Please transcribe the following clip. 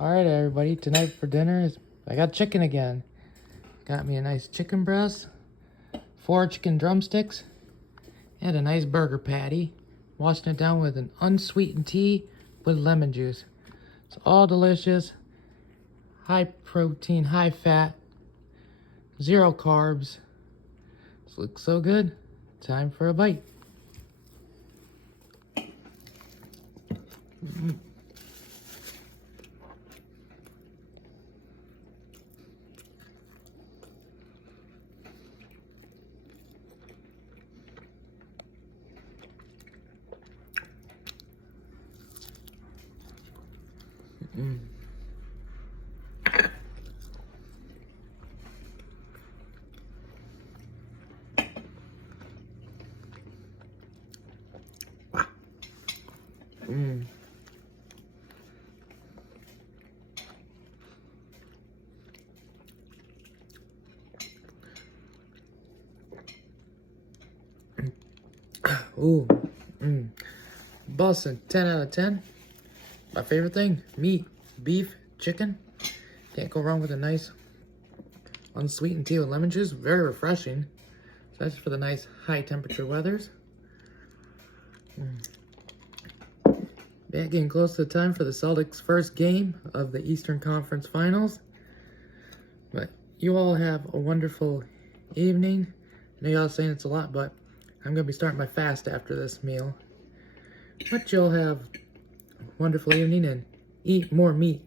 Alright everybody, tonight for dinner I got chicken again. Got me a nice chicken breast, 4 chicken drumsticks, and a nice burger patty. Washing it down with an unsweetened tea with lemon juice. It's all delicious, high protein, high fat, 0 carbs. This looks so good. Time for a bite. Ooh, bussin', 10 out of 10. My favorite thing, meat, beef, chicken. Can't go wrong with a nice unsweetened tea with lemon juice. Very refreshing, especially for the nice high temperature weathers. Yeah, getting close to the time for the Celtics' first game of the Eastern Conference Finals. But you all have a wonderful evening. I know y'all saying it's a lot, but I'm going to be starting my fast after this meal. But you'll have a wonderful evening and eat more meat.